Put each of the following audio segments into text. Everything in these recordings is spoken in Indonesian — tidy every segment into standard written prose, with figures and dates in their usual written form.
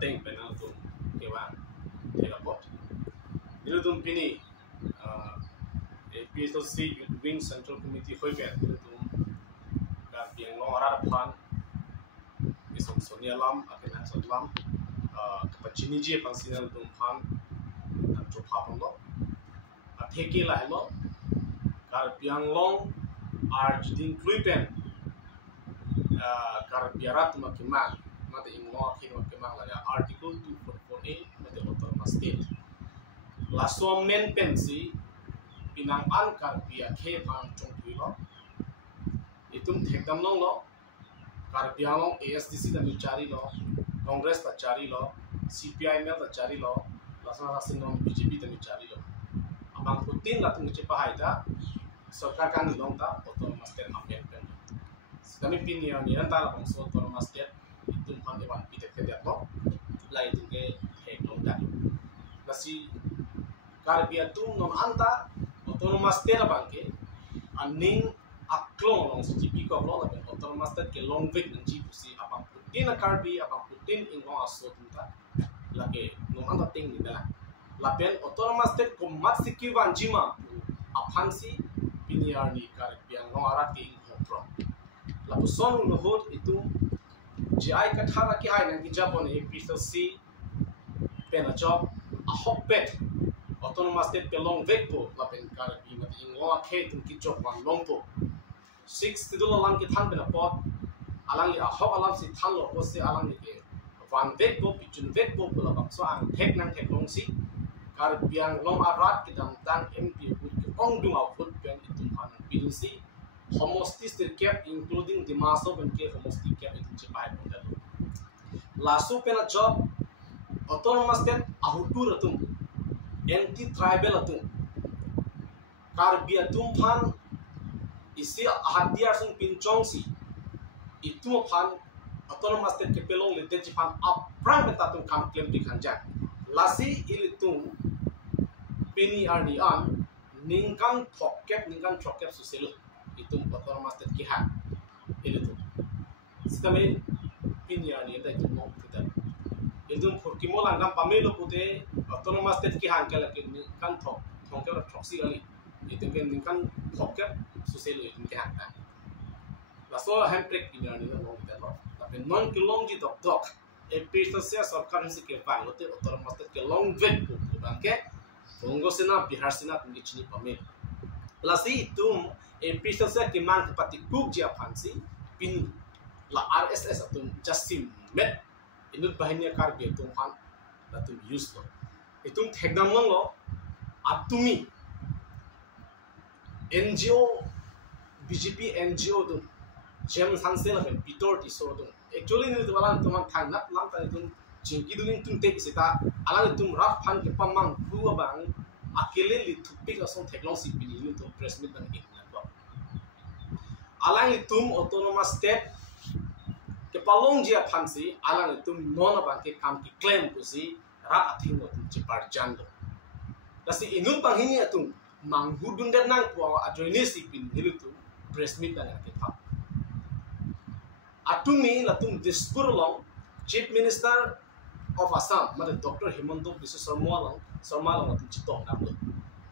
teng penal tu kewan terapot. Itu tu pini PSLC Youth Wing Central Committee hoi ben itu tu kan piang long arah depan isong Sonia Lam akan Hansel Lam kepacini je pangsinan tu pan dan coba pun lo atheke lah lo kar piang long arjudin kluipen kar biarat makiman mate inglo akhir makiman lah ya article 244A mate autonomous state laso men pensi pinang an kar pia ke pang chong lo itum thekdam long lo kar piang long ASDC da cari lo Congress da cari lo CPI mel da cari lo lasana sinong BJP da cari lo abang putin la tung cepa haida सरकार का निलों था autonomous state amendment pen kami pinia ni nanti lah bangsa autonomous state itu kan dewan pita kerja to lah itu ke heklong dah kasi karbiya tu non anta autonomous state bangke aning aklong long si GP ko lo lah autonomous state ke long week nanti pusi abang putin karbi abang putin ingong aso tu ta lagi non anta ting ni dah lah pen autonomous state ko mat sikiwan jima apansi piniar ni karbiang long arat ke ingkopro lalu son lohot itu jai kathara ki hai nang kijapon PSLC pena job ahok pet autonomous state pe long vekpo lapen karbi mat ingwa ke tum kijok wan longpo 6 tidul lang ki than pena pot alang li ahok alam si than lo ko se alang ni ke wan vekpo pichun vekpo pula bakso ang thek nang thek long si karbiang long arat kidang tang MP ong dung out put pen itu pan PLC homostis cap including the maso pen ke homostis cap itu cepai model lasu pen job autonomous state ahutur atum anti tribal atum karbia tum pan isi hadiar sung pincong si itu pan autonomous state ke pelong le de pan aprang betatung kam claim di kanjak lasi ilitung pini ardian ningkan thokep suselo itu autonomous state kihan itu sekami pinya ni ada itu mau kita itu forkimo langam pamelo pute autonomous state kihan kala ke ningkan thokep proxy ali itu kan ningkan thokep suselo itu kihan ta laso handbrake pinya ni mau kita lo tapi non kilong ji dok PSLC sarkar ni ke pangote autonomous state ke long vet ko bangke Congo sena Bihar sena tungi chini pamel lasi tum PSLC ke man pati kuk jia pansi pin la RSS atum justin met inut bahanya karbe tum han latum use lo itum thekdam lo atumi NGO BJP NGO tum jem sansel ben pitor tiso tum actually ni tualan tuman thangnat lam ta tum jingki dunin tum tek sita alang tum rap phan ke pamang hu bang akele li thupik asong theklong si pini ni tum press meet bang ikna to alang tum autonomous state ke palong jia phansi alang tum non bang ke kam ki claim pusi ra athing tum chipar jando lasi inut bang hini tum manghudun den nang po ajoini si pin ni tum press meet bang ke tha atumi latum diskur long Chief Minister of Assam, mother Dr. Himanta Biswa Sarma long atum chitong namlo.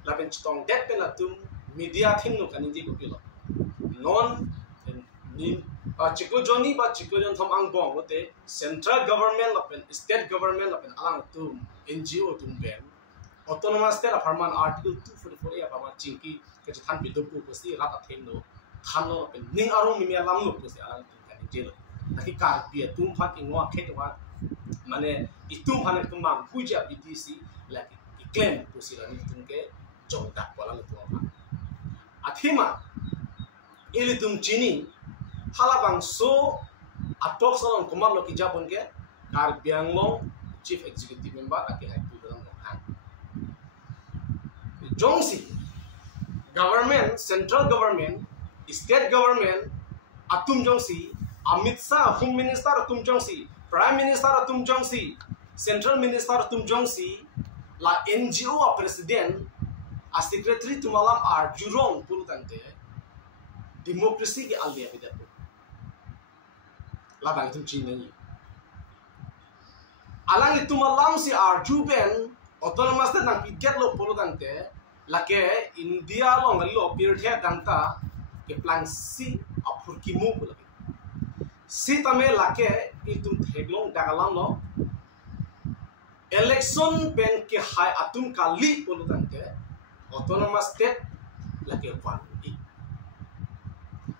Laben chitong det pen atum media thing no kaninti ko pilo. Non ni chiklo joni ba chiklo jon thom ang bong wote central government lapen state government lapen alang atum NGO tum ben. Autonomous state of Harman article 244 ya pama chingki ke chan bidopu ko si rat athem no khano lapen ning arong mimia lamlo ko si alang tum kaninti lo. Naki karbiya tum phat ingwa khetwa mane itum phane tum mang puja BTC laki claim pusila ni tum ke jongta pola lu tum athima ili tum chini halabang so atok salon kumar lo ki japon ke karbiang long chief executive member aki hai tu dalam han jongsi government central government state government atum jongsi Amit Shah, Home Minister Tum Jongsi, Prime Minister Tum Jongsi, Central Minister Tum Jongsi, la NGO a President, a Secretary Tumalam ar Jurong Pulutante, Democracy ke Aldia Bidapo. La Bang Tum Chin Nani. alang itu malam si arjuben autonomous te nang piget lo polo dante lake India lo ngalo pirthe danta ke plan si apur ki mu polo si tame lake itum theglong dagalam lo election pen ke hai atum kali polo dante autonomous state lake one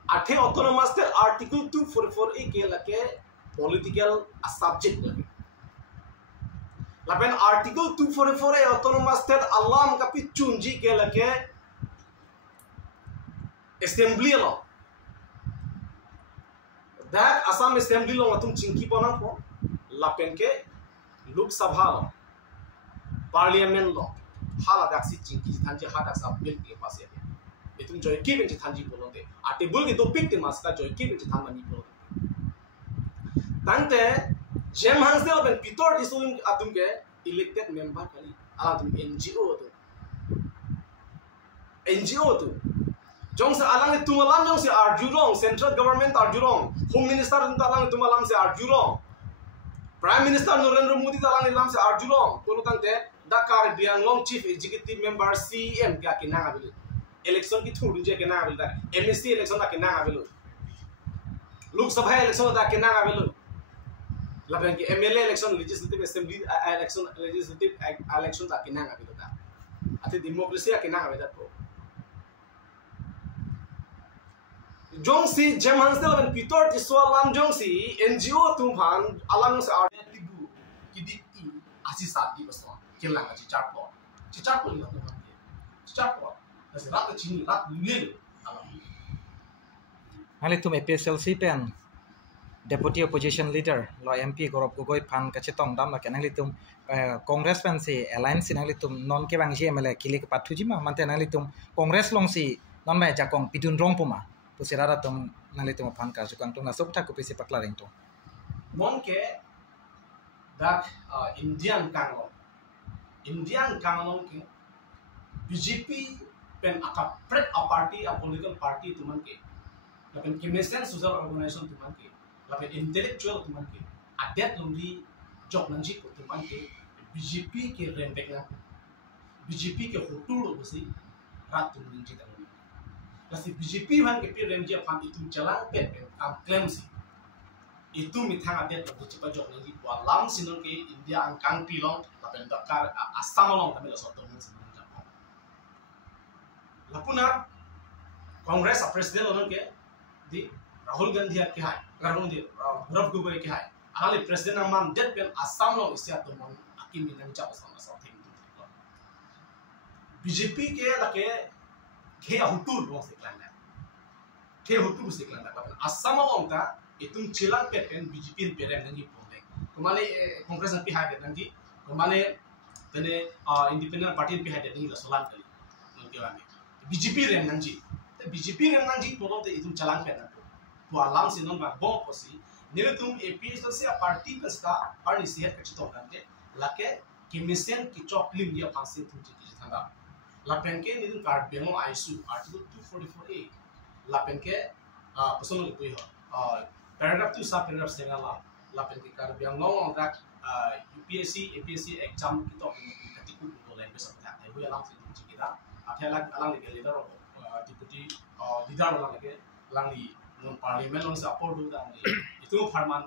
athe autonomous state article 244 ke lake political subject lake lapen article 244 autonomous state alam kapi chunji ke lake assembly lo that Assam assembly lo atum chingki bonang po lapen ke lok sabha lo parliament lo hala daksi chingki thanji hada sab bill ke pase itum joy ki benji thanji bolonde ate bul ke topic te maska joy ki benji thanani bolonde tante jem hansel ben pitor disuing atum ke elected member kali atum NGO tu jong se alang itu malam jong se arjurong central government arjurong home minister tu alang itu malam se arjurong prime minister Narendra Modi alang ilam se arjurong kono tante Dakar Bianglong chief executive member CM ka kinang abil election ki thuru je kinang abil da MSC election da kinang abil Lok Sabha election da kinang abil laban ki MLA election legislative assembly election legislative election ta kinang abil da ate democracy ka kinang abil da ko jong si jem hansel ben pitor ti swalam jong si NGO tumhan alang se artibu kidi i asi sati baso kilang ci charpo ni to kan ci charpo ase rat chini rat lil alam hali tum PSLC pen deputy opposition leader lo MP Gaurav Gogoi phan ka chetong dam la kenang litum congress pen si alliance nang litum non ke bang MLA kilik pathuji ma mante nang litum congress long si non mai jakong pidun rong puma pusirara tum nang litum phan ka jukang tum na sobta ko pisi pakla ring to mon ke dak Indian kanglong ke BJP pen akap pret a party a political party tuman ke lapen kimesen social organization tuman ke lapen intellectual tuman ke adet lumri jok nanji ko tuman ke BJP ke rembek na BJP ke hutur besi rat tuman ji dan lasi BJP man ke pi remji phan itu jalan pen am claim si itu mithang adet lo cepat jok nanji ko lam sinon ke India angkang pilong lapen Dakar Assam long tamil soto mun sinon japon lapuna congress president onon ke di Rahul Gandhi ke hai Gaurav Gogoi ke hai ali president man det pen Assam lo isya to mon akim minang ja Assam thing BJP ke lake ke hutur lo se klanda Assam lo ta itum chilang pen BJP perem nangi pole kemale congress pi hai det nangi kemale tene independent party pi hai det nangi solan kali nangi wani BJP rem nangi polo te itum chalang pen to alam sinon ba bon posi nile tum APSC party kasta party sehat ka chito kante lake kimisen ki choklim dia phansi tum chi thanda lapen ke nidun card bemo ISU article 244A lapen ke personal koi ho paragraph 2 sub paragraph 7 lapen ke card biang long dak UPSC APSC exam kito katiku ko len besok ta ai bo alam situm chi kita athela alang le leader deputy leader lage langli non parliament on support do da itu farman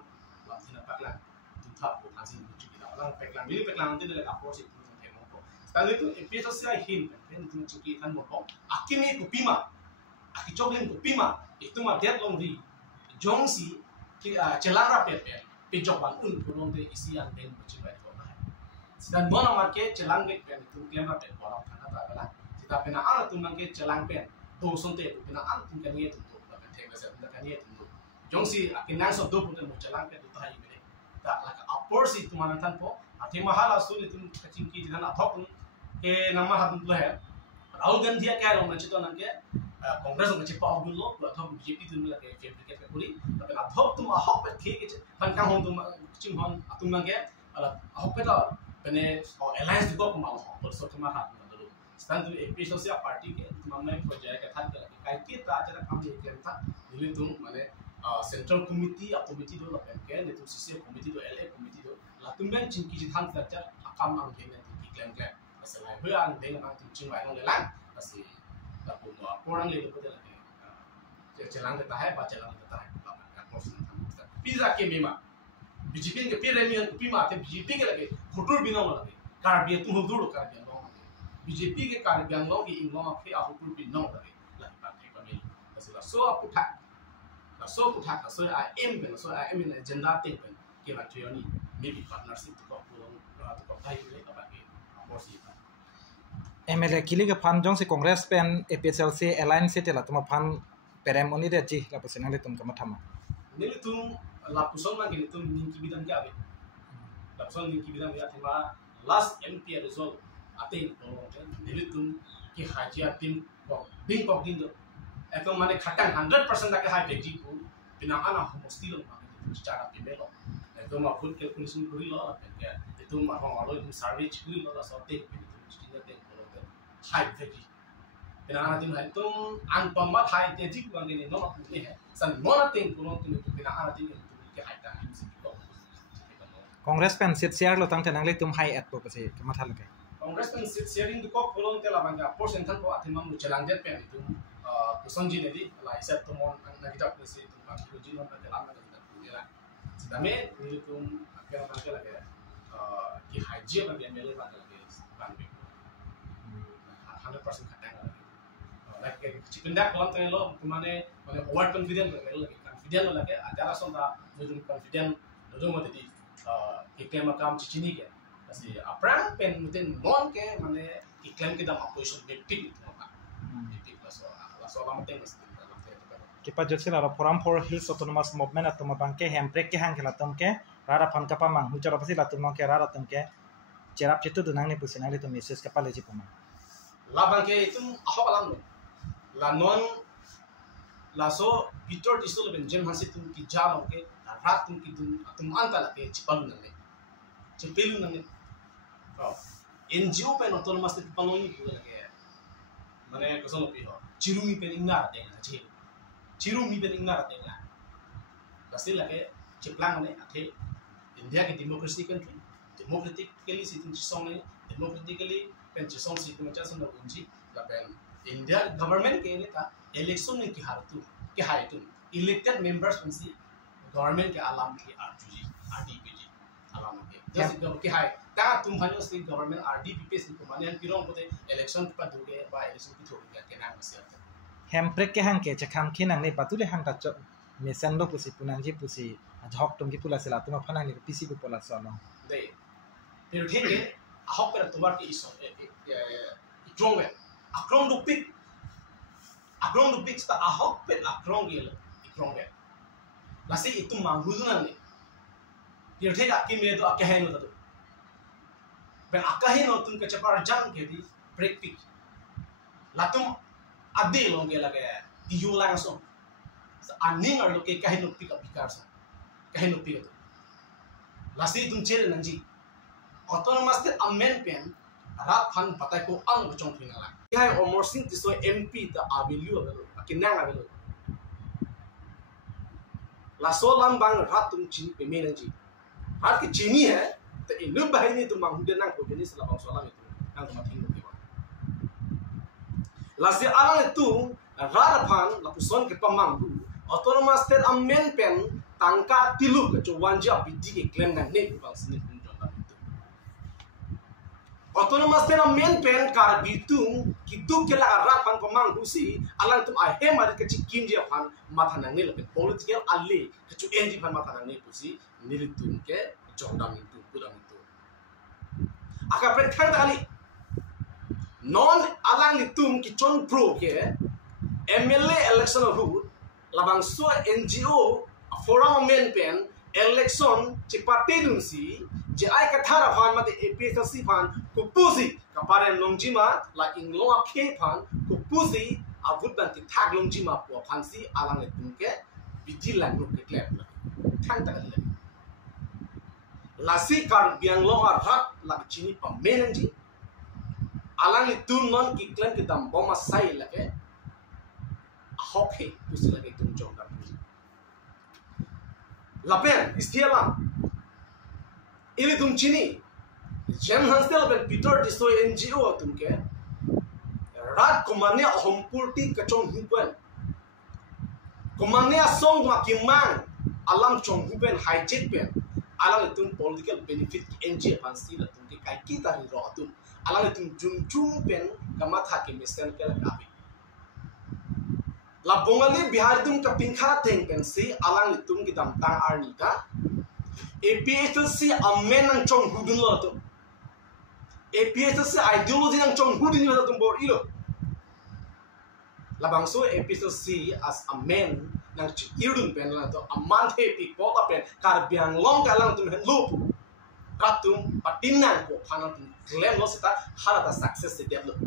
thina pakla tutha ko phansi chi kita alang pakla mili pakla ante le approach itu themo ko tali tu PSLC hin pen tu chi ki than mo ko akimi ko pima akichoklin ko pima itu ma det long ri jongsi ki chelara pe pijok ban un pulong de isian pen chi ba ko ba sidan mona marke chelang ge pen tu klema pe bola thana ta bala sita pena ana tu mangke chelang pen to sonte pena an tu kan ye tu se kania tu jongsi akinang so do putan mo chalang pe ta hi mele ta la ka apor si tu manan tan po ate mahala su ni tu kaching ki dinan athok ke nama hadun lo hai Rahul Gandhi ya lo manchito nan ke congress ng chipa ogul lo athok BJP tu la ke fabricate ka puri ta athok tu ahok pe ke ke pan kang hon tu ching hon atum mang ke ahok pe ta pene alliance go ko mal ho so tu ma hat do stan tu PSLC party ke tu mamai project ka that kai ke ta jara kam ye ke ta ini tuh mana central committee atau committee do lapen ke itu sisi committee do LA committee do la tumben chin ki than ta cha akam ang ke ki klem klem asalai hu ang de ang tum chin wai long le lang asi la ko mo porang le ko de la ke chelang ta hai ba chelang ta hai la ka ko sin ta pizza ke me ma BJP के पे ramie P माते BJP के लगे होटल बिना लगे कार्बिया तुम हुदुर कार्बिया लो BJP के कार्बिया लो की इंगो के आ होटल बिना लगे ला पार्टी पमेल बस ला सो पुठा का सो आ एम बन सो आ एम इन एजेंडा ते बन के ला ट्रियोनी मे बी पार्टनरशिप तो को भाई ले का के बोसी MLA kili ke fan jong si Congress pen APSLC alliance te la tuma fan perem oni de ji la pesenang le tum kama thama ne tum la pusong na gini tum ninki bidang ke abe la pusong ninki bidang ya thima last MP result ating no ne tum ki hajia tim ko ding do eto mane khatang 100% da ke hai beji ko bina ana homosti lo ma cara pimelo eto ma full calculation kuri lo ke eto ma ho alo survey kuri lo la sote stinga te ko hai beji bina ana tim hai tum an pamma hai te ji ko ngene no ma ne hai san no na ting ko no bina ana tim Congress pen sit share lo tang tenang le tum hai at po pasi kama thal ke Congress pen sit sharing ko kolon te la banga portion than ko athima mu chelang det pen tum kusonji ne di la isap tum on na kita ko si tum ka ko ji no ka la na ka ni la sidame ni tum akya na ke la ke ki haji ba bi mele ba ke ban bi 100% khatang la ke chipinda kolon te lo tumane mane over confident la confident la ke ajara sonda mujum confident do mo di iklim makam cicini ke kasi aprang pen mungkin non ke mane iklim kita opposition victim itu apa victim la so lama tengos kipa jetsila ra forum for hills autonomous movement atoma bangke hemprek ke hang kela tomke rara phan kapa mang hujar pasi la tum ke rara tomke cerap citu dunang ni pusinali to message kapa leji pama la bangke itu ahok alam la non la so Peter disul ben jem hansi tum ki jam ke rat tum ki tum anta la ke cipalu nang NGO pen autonomous te panoni ko la ke mane ko so pi ho chirumi pen ingar de na che chirumi pen ingar de na kasi la ke chiplang ne athe India ke democracy country democratically sitin song ne democratically pen song sitin cha son na unji la pen India government ke ne ta election ne ki hartu ke haitu elected members pensi government ke alam ke RDPG alam ke just ke hai ta tum hanyo se government RDPP se ko mane pirong pote election pa doge ba election ki thoge ke na masya hemprek ke hang ke chakam khinang ne patule hang ta chok mesan lo pusi punang ji pusi jhok tum ki pula sela tuma phanang ni PC ko pola solo de pero thenge ahok per tumar ki iso itrong akrong dupik sta ahok pe akrong gel ikrong ge lasi itu mangguduna ne dia thega ki me do akahen no ben akahen no tum ka chapar jam ke di break pick latum adi lo ge lage yu langsung aning ar lo ke kahen no pick up bikar sa kahen no pick lasi tum chere nanji autonomous te amend pen rat phan patai ko ang chong phina la hai omor sing tiso MP the avilu avelo kinang avelo la so lam bang rat tum chin pe me nanji rat ki chini hai to inu bahai ni tum bang hude nang ko geni sala bang so lam itu nang ma thing ko la se ala tu rat phan la puson ke pamang du autonomous te amend pen tangka tilu ke chwanja bidi ke claim nang ne bang sini autonomous te main pen kar bitung kitu ke la rat pan pamang husi alang tum ai hem ar ke chikin dia pan matha nang ne le political alle ke chu NG pan matha nang ne pusi nilitum ke jongdam itu pudam itu aka pen thang dali non alang litum ki chon pro ke MLA election hu labang so NGO forum main pen election chipate dunsi je ai ka thara phan mate APSC phan ku pusi ka pare longjima la inglo khe phan ku pusi avut ban ti thak longjima po phan si alang le tunke biji lang ro ke klep thang ta le la si kar biang lo ar rat la chini pa menanji alang le tun non ki klem ki dam boma sai la ke hokhe pusi la ke tum jong da la pen istiala Ini tum chini Jem Hansel ben Peter Disoy NGO tum ke rat kumania hompurti kachong huben kumania song ma kimang alam chong huben hijack ben alam tum political benefit NGO pansi la tum ke kai kita ri ro tum alam tum jum ben kamatha ke mesen ke la kabi la bongali bihar tum ka pinkha theng pen si alang tum ki dam tang arni ka APSC amen ang chong hudun lo tum APSC ideology ang chong hudun lo tum bor ilo labang so APSC as amen nang irun pen la to aman the pi ko ka pen kar biang long ka lang tum hen lup katum patinan ko phana tum claim lo sita harata success se develop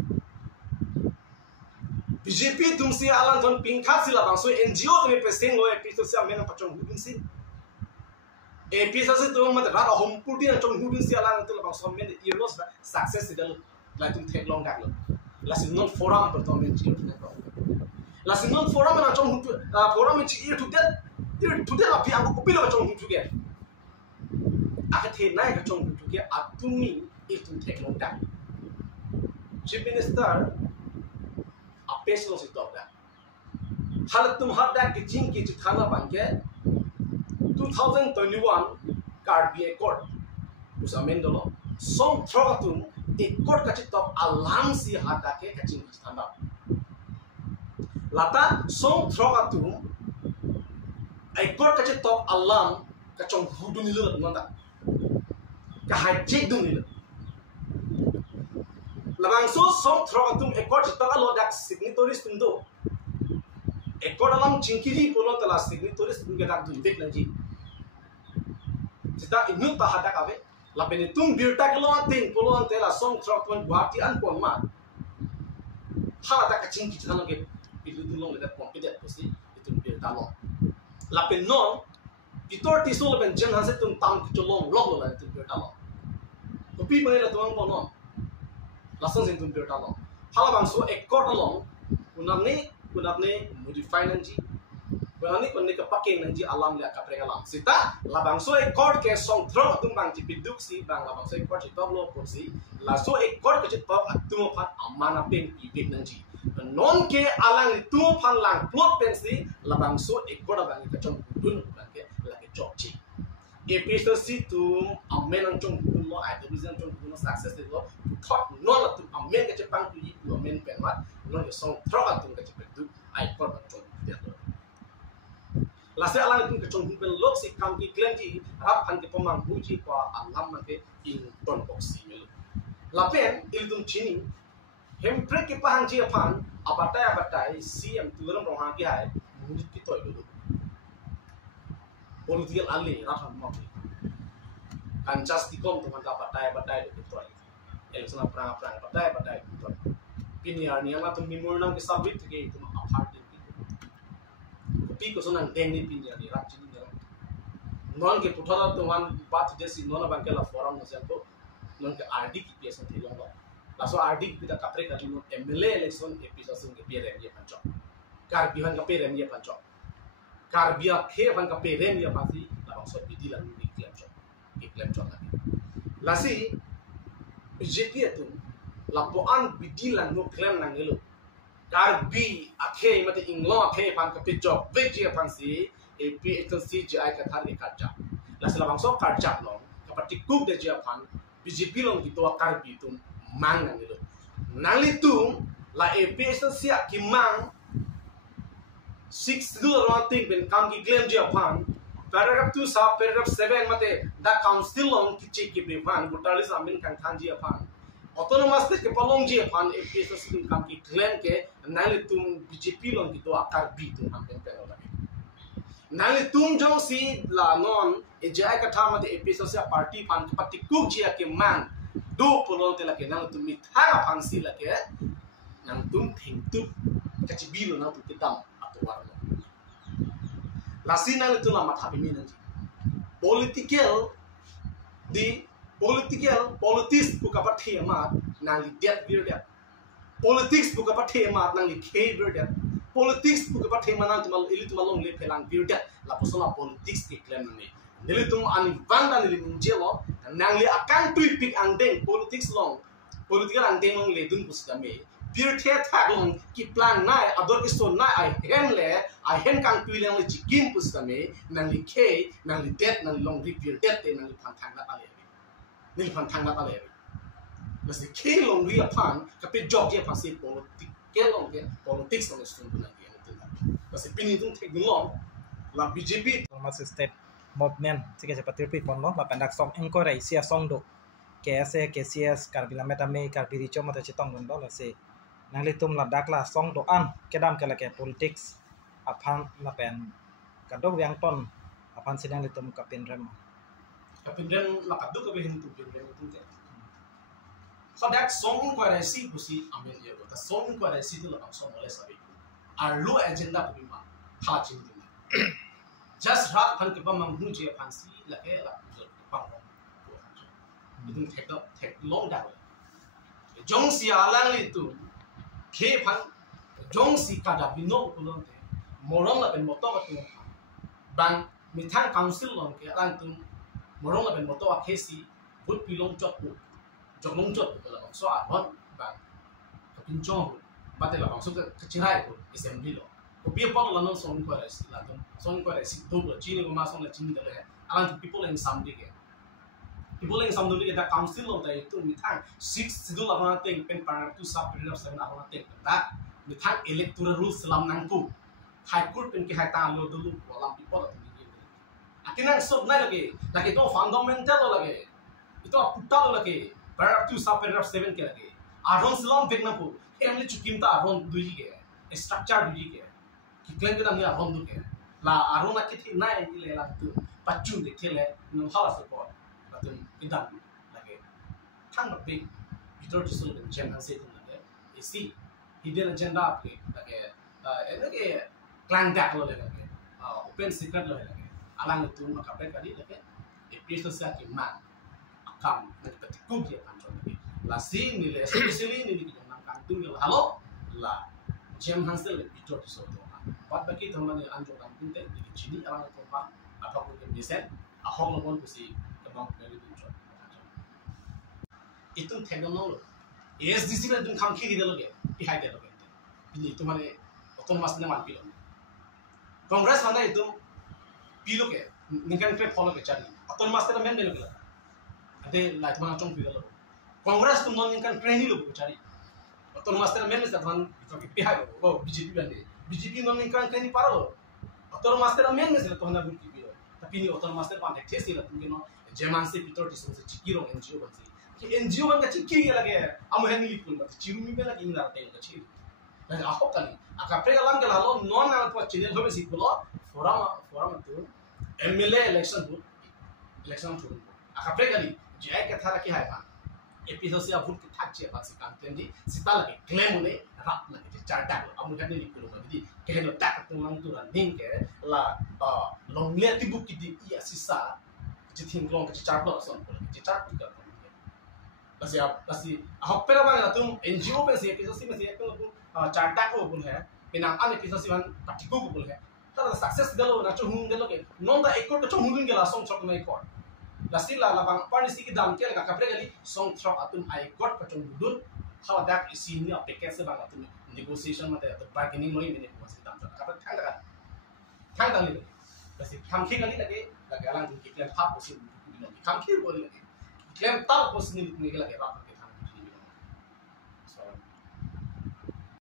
BJP tum si alang ton pinkha sila bang so NGO tum present lo APSC amen ang pachong hudun si APSC tum mat rat hom puti ang chong hudun si alang tum bang so men irlos success se develop la tum take long gak lo la sin non forum per tom NGO la sin non forum ang chong hudun forum chi ir to that la pi ang ko pilo chong hudun ge akathe nai ka chong hudun ge atumi ir tum take long gak Chief Minister apeslo si dogda hal tum hadda ki jing ki thana banke 2021 Carbi Accord us amendolo song throgatum accord ka top alam si hadda ke kaching thana lata song throgatum accord ka top alam ka chong hudun lo nanda ka hajik dun lo labang so song throgatum accord top alo dak signatories tum do accord alam chinkiri polo tala signatories tum ga dak du bek na ji sita inu ta hada ka ve la bene tum birta ke lo ting polo tela song throgatum guati an pon ma hala ta ka chinki thana ke pilu du long le compete ko si itum birta lo la pen no pitor ti so le ben jen han se tum tam ki cholong log lo la tum birta lo ko pi bane la tuang pon no lasan sin tum birta lo hala bang so accord along unamne modify nanji unamne konne ka paking nanji alam le ka pregalam sita labang so accord ke song thro tum bang ti piduk si bang labang so accord ti toblo por si la so accord ke top atum phat amana pen ibek nanji non ke alang tu phan lang plot pen si labang so accord bang ka chong dun bang ke la ke chok chi APSC tum amen ang chong dun lo ai de reason chong dun success de lo thought non la tum amen ke chepang tu yi amen pen mat non ke song thro atum ke chepeduk ai kor ba chong de lo la se alang tum ke chong dun lok si kam ki claim ji rap phan ke pomang bu ji pa alam ma ke in ton box si mel la pen il tum chini hem pre ke pa hang ji phan abatai CM tulam rong ha ke hai mujit ki toy lo political ali rafan mo kan just dikom to manta batai do toy election prang batai do toy piniar ni ama tum mimur nam ke submit ke tum apart pi ko sonang deng ni piniar ni rap chini non ke puthara to wan bath desi non ban ke la forum no selko non ke RD ki piesa thilong lo la so RD ki ta kapre ka no MLA election episode sung ke PRM ye pancho kar bihan ka PRM ye pancho Carbia ke van ka PRM ya pasi la bang so bidi la ni claim chon la si BJP tu la po an bidi la no claim nang elo Carbi akhe mate inglo akhe van ka pijo veji pansi APSC ji ai ka thar ni karja la si la bang so karja lo ka pati kuk de ji pan BJP long ki to Carbi tu mang nang elo nali tu la APSC ki mang 6 do thing when kam ki claim ji upon paragraph 2 sub paragraph 7 mate the council long ki check ki bevan gutalis amin kan khan ji upon autonomous ke palong ji upon APSC kam ki claim ke nali tum BJP long ki to akar bi tum ham pen pen la nali tum jo si la non e jai ka tha mate APSC party pan pati kuk ji ke man do polong te la ke nang tum mi tha pan si la ke nang tum thing tu ka chi bi lo na tu ke dam la sina itu lama tapi minat politics buka pati amat nang lihat dia politics buka pati amat nang lihat dia politics buka pati mana cuma ilu cuma long lihat pelang dia la personal politics ke klaim ni nili tum ani vanda nili ninjelo nangli akan tui pik andeng politics long political andeng long le dun pusdame pure the thak long ki plan nai ador ki so nai I hen le I hen kang tui long le chikin pusdame nangli ke nangli det nangli long repeal det te nangli phan thang na ale nili phan thang na ale lasi ke long ri apang kape job je phasi politics ke long ke politics long stun na ke lasi pini tung thek long la BJP masuk state movement sih seperti itu pun loh lapan dak song engkau raisia song do KCS karbila metame karbiri cuma tercitong dondo lah si nang litum ladak lah song doan kedam kala ke politics apan lapan kadok yang ton apan sidang litum kapin rem lakadu ke behin tu pinrem itu ke kadak song engkau raisi busi ambil dia kata song engkau raisi tu lapang song oleh sabi arlo agenda bima hajin tu just rat kan ke bang huji pansi la ke la pang itu tek long dah jong si alang itu ke pan jong si kada bino kulon te morong la ben moto ka tu bang mitang council long ke alang tu morong la ben moto a kesi put pilong chot pu jong long chot la so a bon bang kapin chong bate la bang so ke chirai ko assembly lo Biar pun lalu song kuares, lalu song kuares itu Cina cuma song le Cina deh. Alang people yang sambil ke, people yang sambil kita council loh dari itu mitang 6 sidul apa nanti pen parang tu sub period 7 apa nanti kita mitang electoral rules selam nangku high court pen ke high tang lo dulu walau people itu. Akhirnya sob naik lagi itu fundamental lo lagi, itu putar lo lagi, parang tu sub period 7 ke lagi. Aron selam pen nangku, ini cukim ta aron dui ke, structure dui ke. Klaim kita ni aron tu ke, la aron nak kita naik ni le tu, pacu dek le, nung halas support, tu kita lagi, thang lebih, itu justru agenda saya tu lagi, isi hidden agenda lagi, lagi clan dak lo lagi, open secret lo lagi, alang itu maka mereka lagi, episode saya kiman, akam, nanti petiku dia pancol lagi, la si ni le, especially ni kita nak kantung le, halo, la jam hansel itu justru tu. Buat bagi teman yang anjur dan pintar di sini orang itu apa pun yang bisa, ahok lawan kusi kebang dari tujuan. Itu teknologi. ASDC lah dengan kami kita lagi, pihak kita lagi. Ini itu mana otomatis nama pilih. Kongres mana itu pilih ke, nikah kerja follow ke cari. Otomatis kita main lagi. Ada lah itu mana cong pilih lagi. Kongres tu non nikah kerja ni lagi cari. Otomatis kita main lagi teman itu pihak itu, oh BJP benda. BJP non nikah kerja ni parah. Otomatis kita main lagi tu hendak bukti pilih. Tapi ini otomatis kita pandai test lah tu kena zaman se pitor di sana cikirong NGO banci. NGO kan kecil kiri lagi, amu hendak lipun, tapi ciru ni lagi ingat tengok kecil. Lagi ahok kali, akak pergi alam kalau non ada tu channel tu mesti pulau forum itu MLA election tu, akak pergi kali, jaya kita lagi hai kan, episode siapa pun kita cakap pasal kantor ni, sita lagi claim ni, rap lagi cerita, amu hendak lipun lagi, keheno tak tu orang tu running ke, la long lihat tibu kita iya sisa, jadi long cerita pun cerita pun kan. Pasti ahok pernah mana tu NGO pun sih episode masih itu cerita ko pun है pinang an episode man patiku ko pun है kalau sukses galo na chuhung galo ke non da ekor to chuhung gala song chok na ekor lasti la labang parisi ki dam ke ka kapre gali song chok atun ai got ka chung dun how that is seen ni application bang atun negotiation mate atun bargaining noi mene ko sih dam chok kapre thang dang ni pasti khamki gali lagi alang ki klan hap ko sih khamki ko lagi Klaim tahu pos ni lagi rap